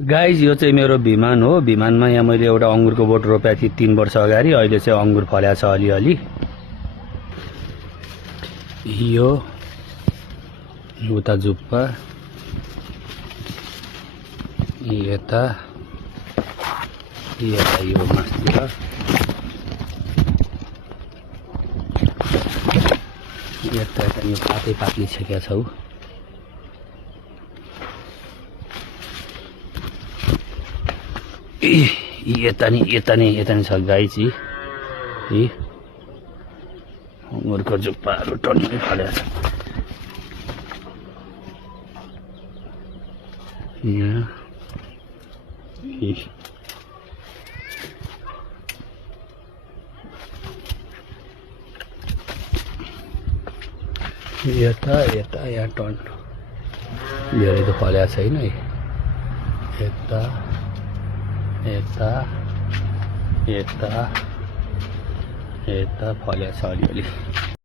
Guys यो चाहिँ मेरो भिमान हो। भिमानमा यहाँ मैले एउटा अंगुरको बोट रोपेको थिएँ 3 वर्ष अगाडि। अहिले चाहिँ अंगुर फलेको छ अलिअलि। यो उता जुप्पा, यता यो मासतिर, यता यो पातै छेकेको छौ। यता नि छ गाइज। यी अंगुरको जुप्पाहरू टन्नै फलेको छ। यहाँ यता यहाँ टन धेरै त फलेको छैन है। यता फलेको छ अलिअलि।